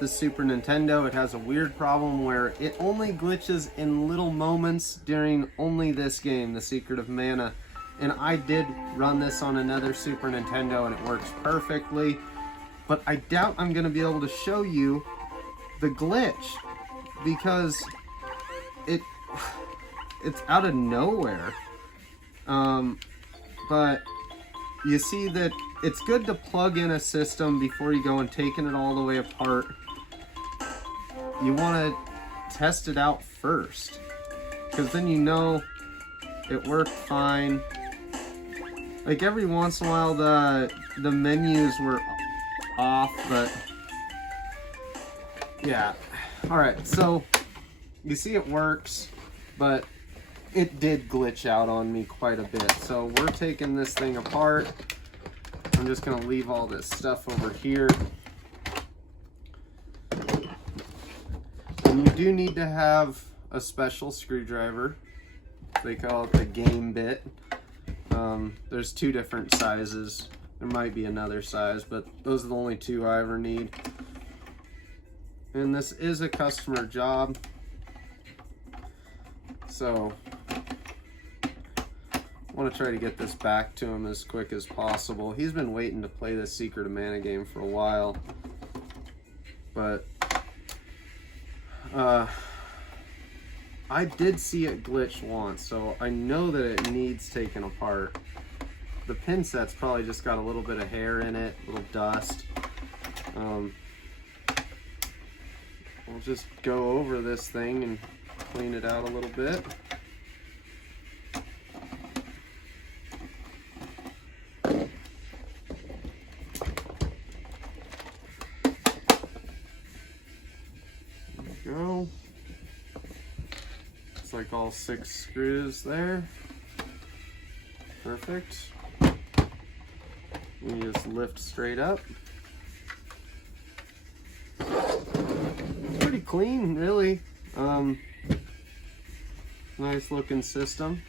The Super Nintendo, it has a weird problem where it only glitches in little moments during only this game, The Secret of Mana. And I did run this on another Super Nintendo and it works perfectly, but I doubt I'm going to be able to show you the glitch because it's out of nowhere. But you see that it's good to plug in a system before you go and taking it all the way apart. You want to test it out first, because then you know it worked fine. Like every once in a while the menus were off, but yeah. Alright, so you see it works, but it did glitch out on me quite a bit. So we're taking this thing apart. I'm just going to leave all this stuff over here. And you do need to have a special screwdriver. They call it the game bit. There's two different sizes. There might be another size, but those are the only two I ever need. And this is a customer job. So I want to try to get this back to him as quick as possible. He's been waiting to play this Secret of Mana game for a while. But I did see it glitch once, so I know that it needs taken apart. The pin set's probably just got a little bit of hair in it, a little dust. We'll just go over this thing and clean it out a little bit. There we go. It's like all 6 screws there. Perfect. You just lift straight up. Pretty clean, really. Nice looking system.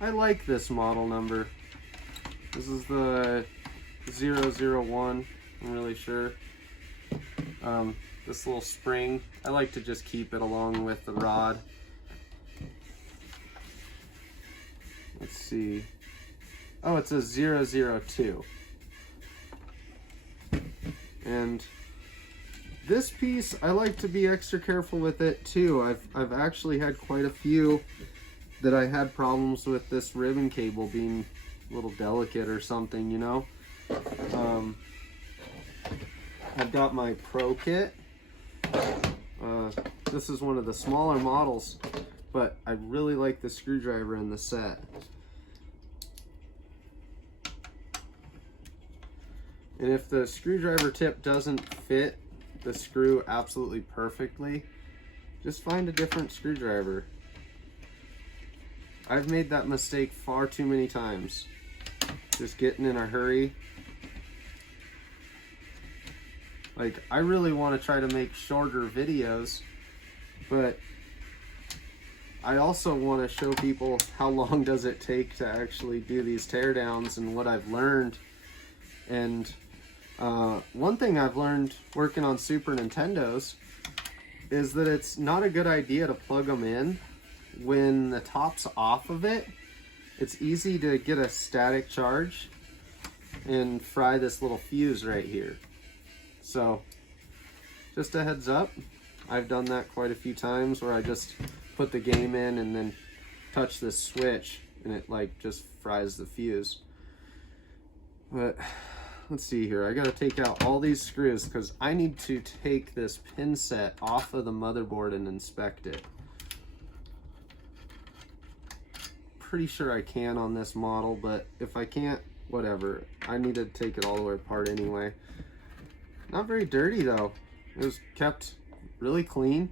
I like this model number. This is the 001, I'm really sure. This little spring, I like to just keep it along with the rod. Let's see. Oh, it's a 002. And this piece, I like to be extra careful with it too. I've actually had quite a few that I had problems with this ribbon cable being a little delicate or something, you know. I've got my Pro kit. This is one of the smaller models, but I really like the screwdriver in the set. And if the screwdriver tip doesn't fit the screw absolutely perfectly, just find a different screwdriver. I've made that mistake far too many times. Just getting in a hurry. Like, I really want to try to make shorter videos, but I also want to show people how long does it take to actually do these teardowns and what I've learned. And one thing I've learned working on Super Nintendos is that it's not a good idea to plug them in when the top's off of it. It's easy to get a static charge and fry this little fuse right here. So just a heads up, I've done that quite a few times where I just put the game in and then touch this switch and it like just fries the fuse. But let's see here, I gotta take out all these screws because I need to take this pin set off of the motherboard and inspect it. Pretty sure I can on this model, but if I can't, whatever. I need to take it all the way apart anyway. Not very dirty though. It was kept really clean.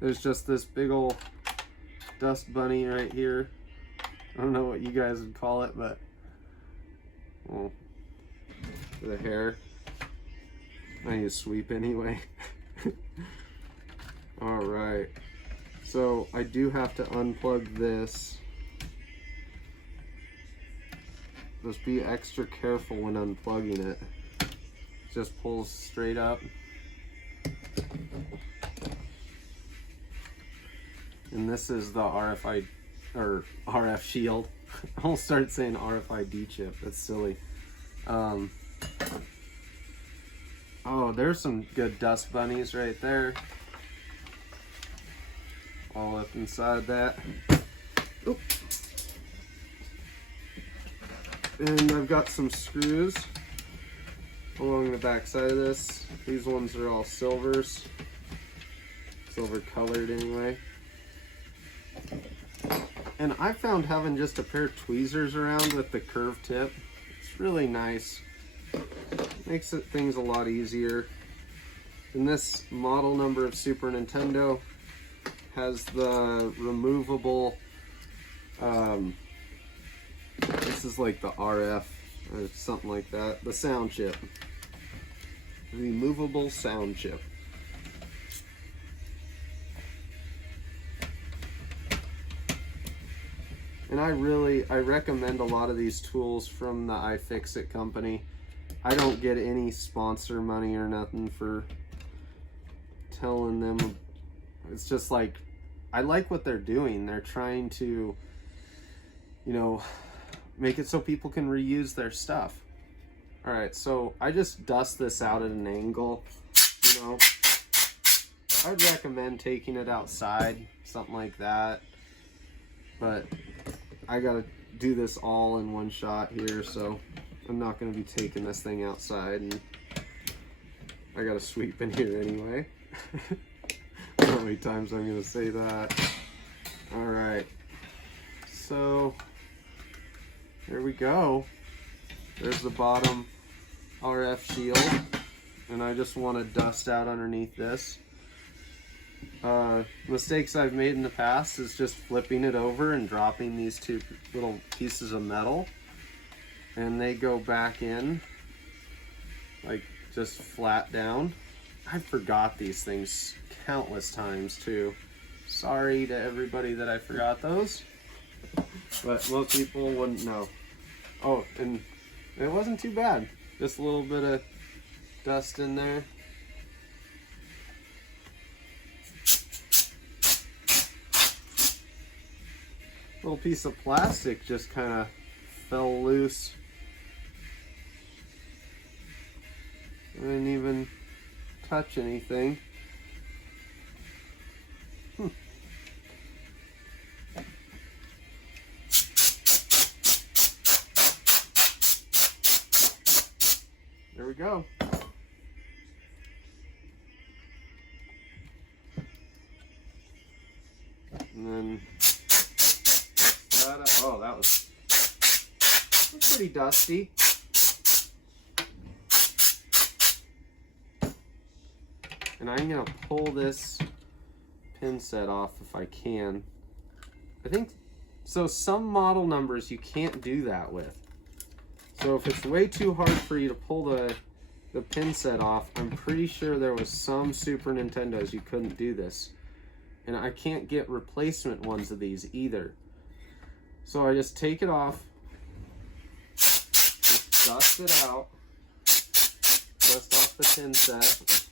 There's just this big old dust bunny right here. I don't know what you guys would call it, but well, the hair. I need to sweep anyway. All right. So I do have to unplug this. Just be extra careful when unplugging it. just pulls straight up. And this is the RFID or RF shield. I almost started saying RFID chip. That's silly. Oh, there's some good dust bunnies right there. All up inside that. Oop. And I've got some screws along the back side of this. These ones are all silvers. Silver colored anyway. And I found having just a pair of tweezers around with the curved tip, it's really nice. Makes things a lot easier. And this model number of Super Nintendo has the removable, this is like the RF or something like that, the sound chip. Removable sound chip. And I recommend a lot of these tools from the iFixit company. I don't get any sponsor money or nothing for telling them. It's just like, I like what they're doing. They're trying to, you know, make it so people can reuse their stuff. All right, so I just dust this out at an angle, you know. I'd recommend taking it outside, something like that. But I gotta do this all in one shot here, so I'm not gonna be taking this thing outside, and I gotta sweep in here anyway. How many times I'm gonna say that? All right, so there we go. There's the bottom RF shield, and I just want to dust out underneath this. Mistakes I've made in the past is just flipping it over and dropping these two little pieces of metal, and they go back in like just flat down. I forgot these things countless times too. Sorry to everybody that I forgot those, but most people wouldn't know. Oh, and it wasn't too bad. Just a little bit of dust in there. Little piece of plastic just kind of fell loose. I didn't even touch anything. There we go. And then oh, that was pretty dusty. And I'm gonna pull this pin set off if I can. I think so. Some model numbers you can't do that with. So if it's way too hard for you to pull the pin set off, I'm pretty sure there was some Super Nintendos you couldn't do this. And I can't get replacement ones of these either. So I just take it off, just dust it out, dust off the pin set,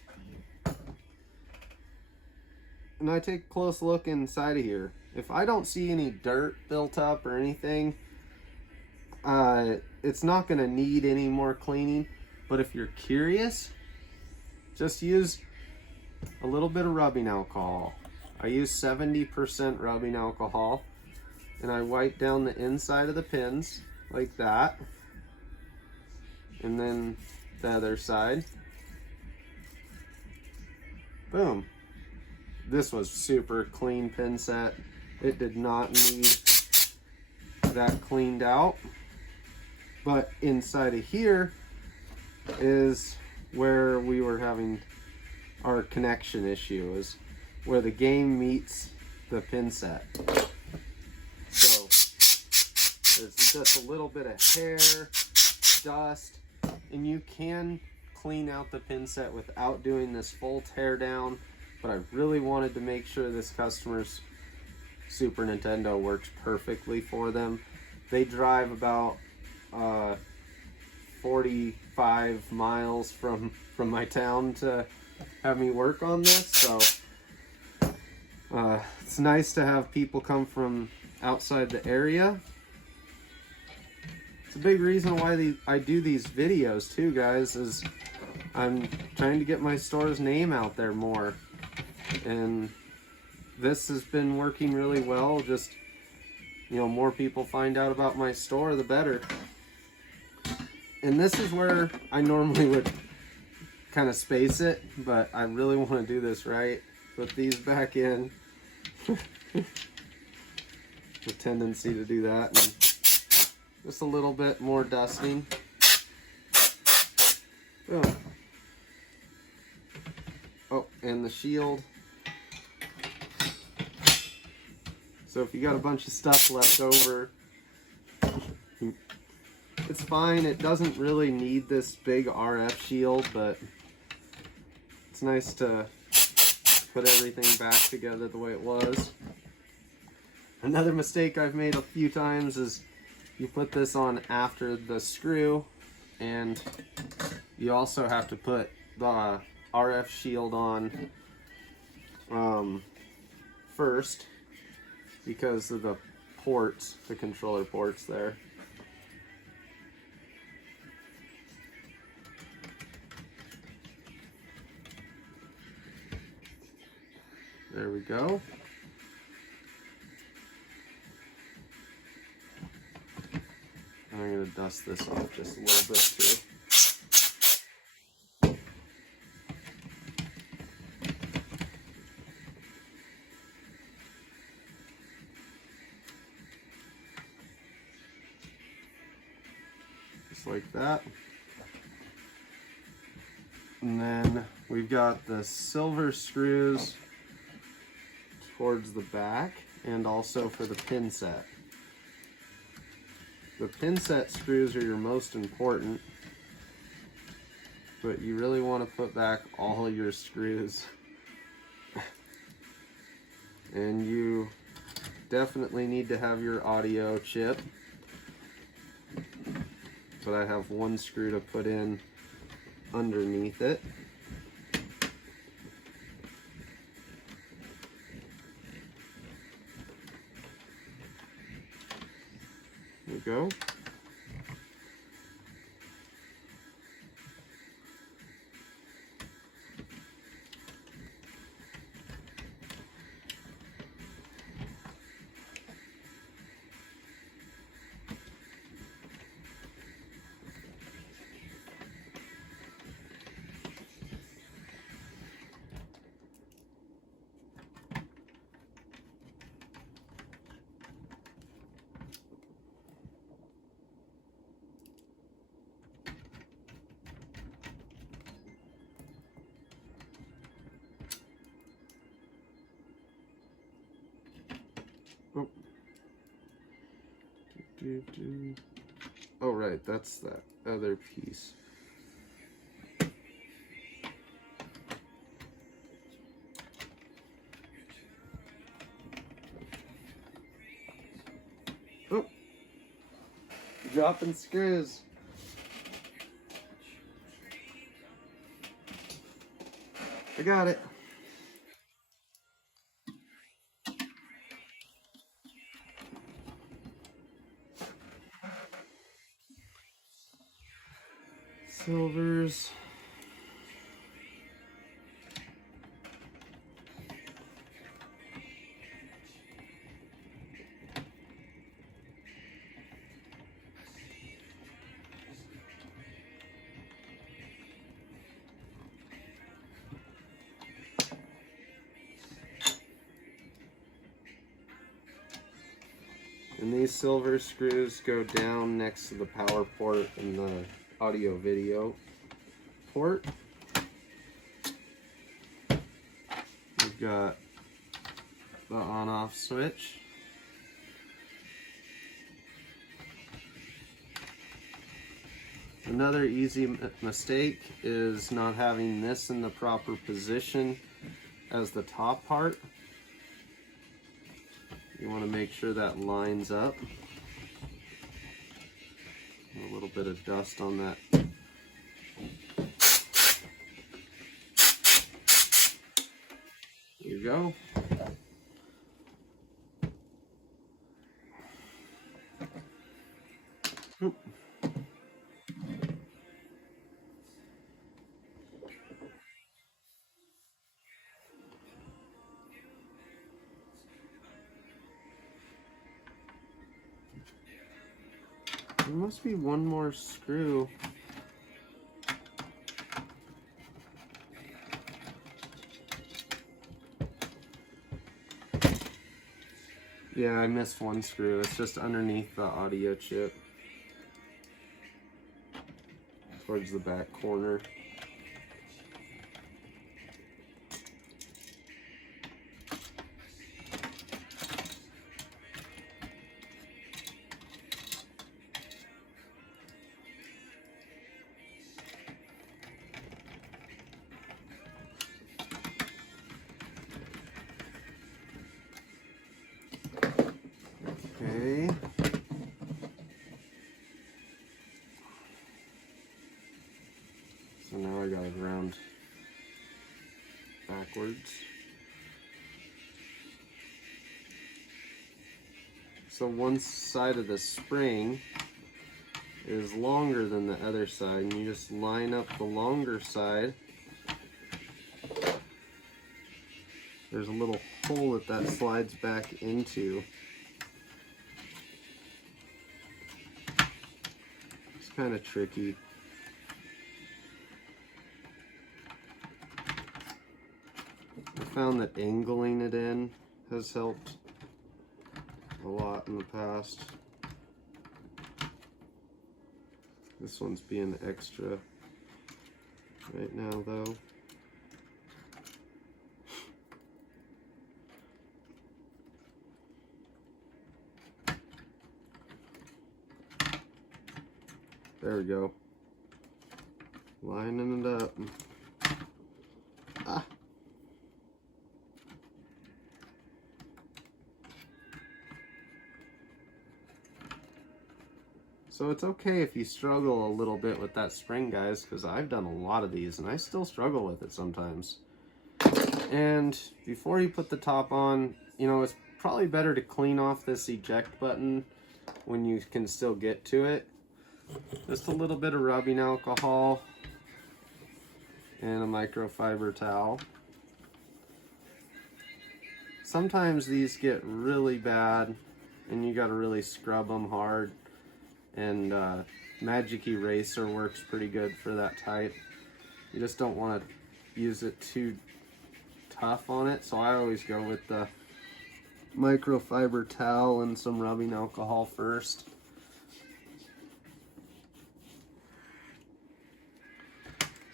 and I take a close look inside of here. If I don't see any dirt built up or anything, it's not going to need any more cleaning. But if you're curious, just use a little bit of rubbing alcohol. I use 70% rubbing alcohol. And I wipe down the inside of the pins like that. And then the other side. Boom. This was super clean pin set. It did not need that cleaned out. But inside of here is where we were having our connection issue, is where the game meets the pin set. There's just a little bit of hair, dust, and you can clean out the pin set without doing this full tear down, but I really wanted to make sure this customer's Super Nintendo works perfectly for them. They drive about 45 5 miles from my town to have me work on this, so it's nice to have people come from outside the area. It's a big reason why I do these videos too, guys, is I'm trying to get my store's name out there more, and this has been working really well. Just, you know, more people find out about my store, the better. And this is where I normally would kind of space it, but I really want to do this right. Put these back in. The tendency to do that, and just a little bit more dusting. Boom. Oh, and the shield. So if you got a bunch of stuff left over, it's fine. It doesn't really need this big RF shield, but it's nice to put everything back together the way it was. Another mistake I've made a few times is you put this on after the screw, and you also have to put the RF shield on first because of the ports, the controller ports there. There we go. I'm going to dust this off just a little bit too. Just like that. And then we've got the silver screws towards the back and also for the pin set. The pin set screws are your most important, but you really want to put back all your screws. And you definitely need to have your audio chip, but I have one screw to put in underneath it. There we go. Oh, right, that's that other piece. Oh, dropping screws. I got it. Silvers. And these silver screws go down next to the power port and the audio video port. We've got the on-off switch. Another easy mistake is not having this in the proper position as the top part. You want to make sure that lines up. A little bit of dust on that you go. Oop. There must be one more screw. Yeah, I missed one screw. It's just underneath the audio chip. Towards the back corner. Okay. So now I got it around backwards. So one side of the spring is longer than the other side, and you just line up the longer side. There's a little hole that slides back into. It's kind of tricky. I found that angling it in has helped a lot in the past. This one's being extra right now though. There we go. Lining it up. Ah. So it's okay if you struggle a little bit with that spring, guys, because I've done a lot of these and I still struggle with it sometimes. And before you put the top on, you know, it's probably better to clean off this eject button when you can still get to it. Just a little bit of rubbing alcohol and a microfiber towel. Sometimes these get really bad and you gotta really scrub them hard. And Magic Eraser works pretty good for that type. You just don't want to use it too tough on it, so I always go with the microfiber towel and some rubbing alcohol first.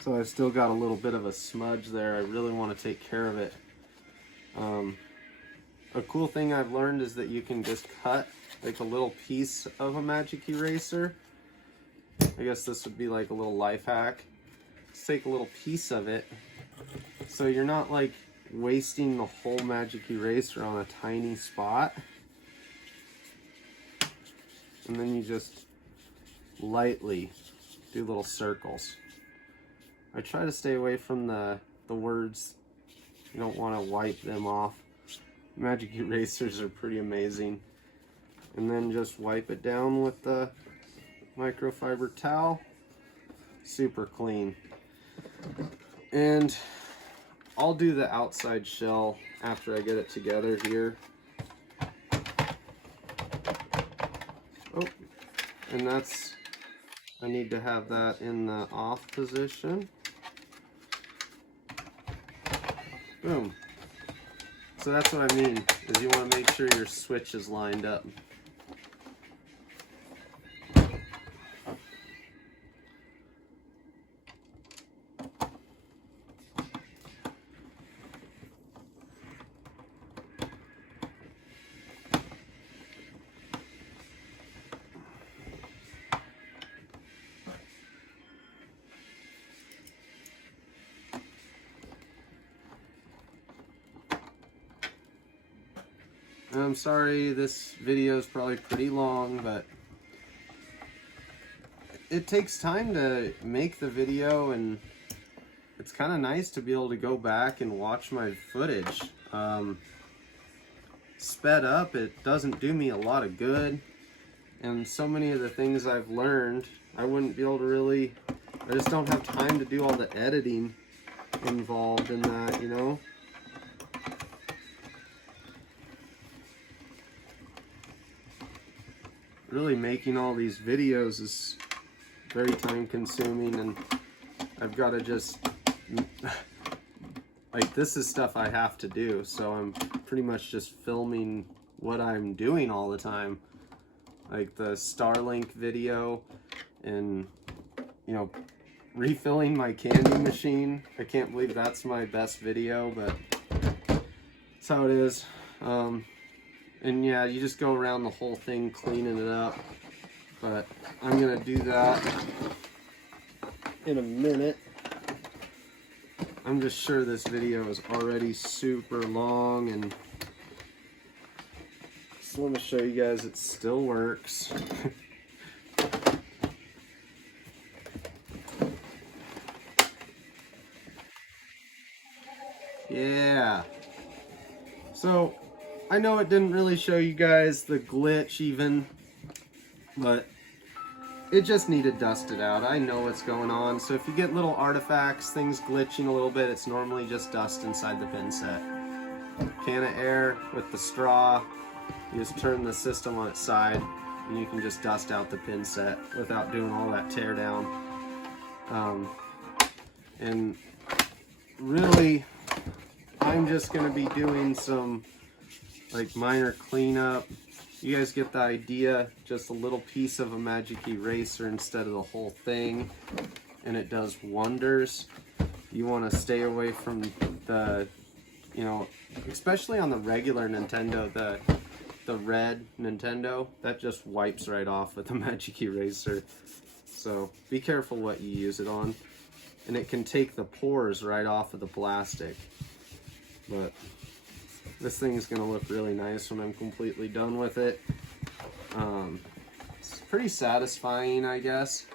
So I've still got a little bit of a smudge there. I really want to take care of it. A cool thing I've learned is that you can just cut like a little piece of a Magic Eraser. I guess this would be like a little life hack. Just take a little piece of it, so you're not like wasting the whole Magic Eraser on a tiny spot. And then you just lightly do little circles. I try to stay away from the words. You don't want to wipe them off. Magic Erasers are pretty amazing. And then just wipe it down with the microfiber towel. Super clean. And I'll do the outside shell after I get it together here. Oh, and that's, I need to have that in the off position. Boom. So that's what I mean, is you want to make sure your switch is lined up. I'm sorry this video is probably pretty long, but it takes time to make the video, and it's kind of nice to be able to go back and watch my footage. Sped up, it doesn't do me a lot of good. And so many of the things I've learned, I wouldn't be able to really, I just don't have time to do all the editing involved in that, you know? Really making all these videos is very time consuming, and I've got to just, like, this is stuff I have to do, so I'm pretty much just filming what I'm doing all the time. Like the Starlink video, and, you know, refilling my candy machine. I can't believe that's my best video, but that's how it is. And yeah, you just go around the whole thing cleaning it up. But I'm gonna do that in a minute. I'm just sure this video is already super long, and just want to show you guys it still works. Yeah. So I know it didn't really show you guys the glitch even, but it just needed dusted out. I know what's going on. So if you get little artifacts, things glitching a little bit, it's normally just dust inside the pin set. Can of air with the straw. You just turn the system on its side and you can just dust out the pin set without doing all that tear down. And really, I'm just going to be doing some like minor cleanup. You guys get the idea, just a little piece of a magic eraser instead of the whole thing, and it does wonders. You want to stay away from the, you know, especially on the regular Nintendo, the red Nintendo, that just wipes right off with a magic eraser. So be careful what you use it on, and it can take the pores right off of the plastic. But this thing is going to look really nice when I'm completely done with it. It's pretty satisfying, I guess.